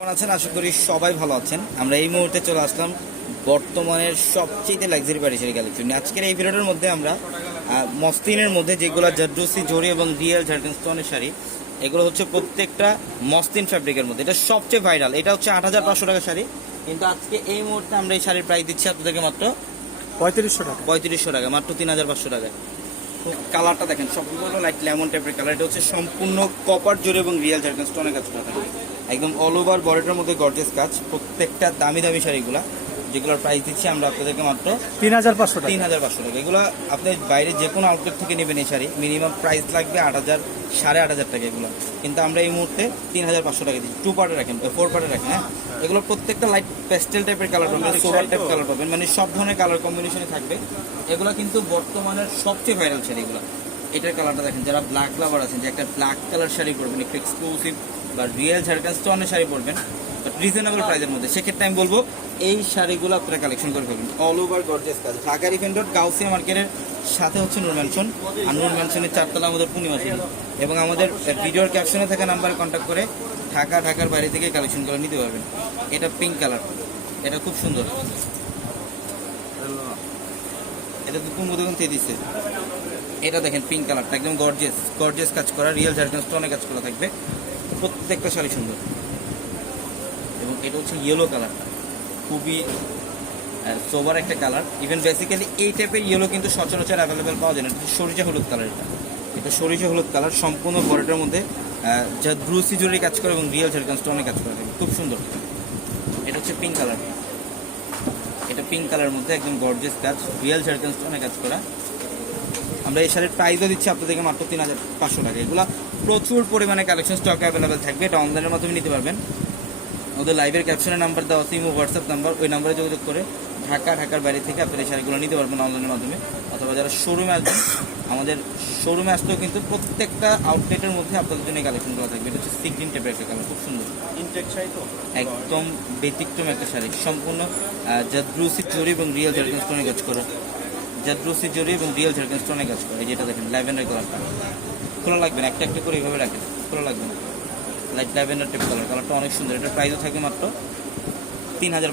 কেমন আছেন? আশা করি সবাই ভালো আছেন। আমরা এই মুহূর্তে চলে আসলাম বর্তমানের সবচেয়ে লাক্সারি বাড়ি শাড়ি কালেকশন। আজকের এই ভিডিওটার মধ্যে আমরা মসলিনের মধ্যে যেগুলো জারদোসি জরি এবং রিয়েল ঝাড়খান্ড স্টোনের শাড়ি, এগুলো হচ্ছে প্রত্যেকটা মসলিন ফ্যাব্রিকের মধ্যে। এটা সবচেয়ে ভাইরাল। এটা হচ্ছে ৮৫০০ টাকা শাড়ি, কিন্তু আজকে এই মুহূর্তে আমরা এই শাড়ির প্রাইস দিচ্ছি আপনাদেরকে মাত্র ৩৫০০ টাকা। ৩৫০০ টাকা, মাত্র ৩৫০০ টাকায়। কালারটা দেখেন, সবগুলো লাইট লেমন টাইপের কালার। এটা হচ্ছে সম্পূর্ণ কপার জরি এবং রিয়েল ঝাড়খান্ড স্টোনের কাজ করা থাকে, একদম অল ওভার বডিটার মধ্যে গর্জিয়াস কাজ। প্রত্যেকটা দামি দামি শাড়িগুলা, যেগুলোর প্রাইস দিচ্ছি আমরা আপনাদেরকে মাত্র ৩৫০০ টাকা। ৩৫০০ টাকা। এগুলো আপনি বাইরে যে কোনো আউটলেট থেকে নেবেন এই শাড়ি, মিনিমাম প্রাইস লাগবে ৮০০০ ৮৫০০ টাকা এগুলো, কিন্তু আমরা এই মুহূর্তে ৩৫০০ টাকা দিচ্ছি। 2 পার্টে রাখেন, 4 পার্টে রাখেন। হ্যাঁ, এগুলো প্রত্যেকটা লাইট পেস্টেল টাইপের কালার পাবেন, সোভার টাইপ কালার পাবেন, মানে সব ধরনের কালার কম্বিনেশনে থাকবে। এগুলো কিন্তু বর্তমানের সবচেয়ে ভাইরাল শাড়িগুলো। এটার কালারটা দেখেন, যারা ব্ল্যাক লাভার আছেন, যে একটা ব্ল্যাক কালার শাড়ি পরবেন, একটু এক্সক্লুসিভ বা রিয়েল ঝাড়খান্ড স্টোনের শাড়ি পরবেন বাট রিজনেবল প্রাইসের মধ্যে, সেক্ষেত্রে আমি বলবো এই শাড়িগুলো আপনারা কালেকশন করে ফেলবেন। অল ওভার গর্জিয়াস কাজ। ঢাকা রিফাইন রোড গাউসিয়া মার্কেটের সাথে হচ্ছে নূর ম্যানশন, আর নূর ম্যানশনের 4 তলা আমাদের পূর্ণিমা শাড়ি। এবং আমাদের ভিডিওর ক্যাপশনে থাকা নাম্বারে কন্ট্যাক্ট করে ঢাকার বাইরে থেকে কালেকশন করে নিতে পারবেন। এটা পিঙ্ক কালার, এটা খুব সুন্দর। এটা তো কুমুদ দিচ্ছে। এটা দেখেন পিঙ্ক কালারটা একদম গর্জিয়াস কাজ করা, রিয়েল ঝাড়খান্ড স্টোনে কাজ করা থাকবে। প্রত্যেকটা শাড়ি সুন্দর। এবং এটা হচ্ছে ইয়েলো কালারটা, খুবই সোবার একটা কালার। ইভেন বেসিক্যালি এই টাইপের ইয়েলো কিন্তু সচরাচর অ্যাভেলেবেল পাওয়া যায় না। এটা সরিষা হলুদ কালার। এটা সরিষা হলুদ কালার, সম্পূর্ণ বডিটার মধ্যে যা ব্রুসি জরি কাজ করে এবং রিয়েল ঝাড়খান্ড স্টোনে কাজ করা থাকে, খুব সুন্দর। এটা হচ্ছে পিঙ্ক কালার। এটা পিঙ্ক কালারের মধ্যে একদম গর্জিয়াস কাজ, রিয়েল ঝাড়খান্ড স্টোনে কাজ করা। আমরা এই শাড়ির প্রাইসও দিচ্ছি আপনাদেরকে মাত্র ৩৫০০ টাকা। এগুলো প্রচুর পরিমাণে কালেকশন স্টক অ্যাভেলেবেল থাকবে। এটা অনলাইনের মাধ্যমে নিতে পারবেন। ওদের লাইভের ক্যাপশনের নাম্বার দেওয়া আছে, ইমো হোয়াটসঅ্যাপ নাম্বার, ওই নাম্বারে যোগাযোগ করে ঢাকার বাইরে থেকে আপনারা এই শাড়িগুলো নিতে পারবেন অনলাইনের মাধ্যমে। অথবা যারা শোরুমে আসবেন, আমাদের শোরুমে আসলেও কিন্তু প্রত্যেকটা আউটলেটের মধ্যে আপনাদের জন্য কালেকশনগুলো থাকবে। এটা হচ্ছে সি গ্রিন টাইপের একটা কালার, খুব সুন্দর। ইনটেক শাড়ি তো একদম ব্যতিক্রম একটা শাড়ি, সম্পূর্ণ জাদরুসি জরি এবং রিয়েল ঝাড়খান্ড স্টোনে কাজ করা। জাদরুসি জরি এবং রিয়েল ঝাড়খান্ড স্টোনে কাজ করা। যেটা দেখেন ল্যাভেন্ডার কালারটা, খোলা লাগবে না, একটা করে এইভাবে রাখেন, খোলা লাগবে না। লাইট ল্যাভেন্ডার টাইপ কালারটা অনেক সুন্দর। এটার প্রাইসও থাকে মাত্র ৩৫০০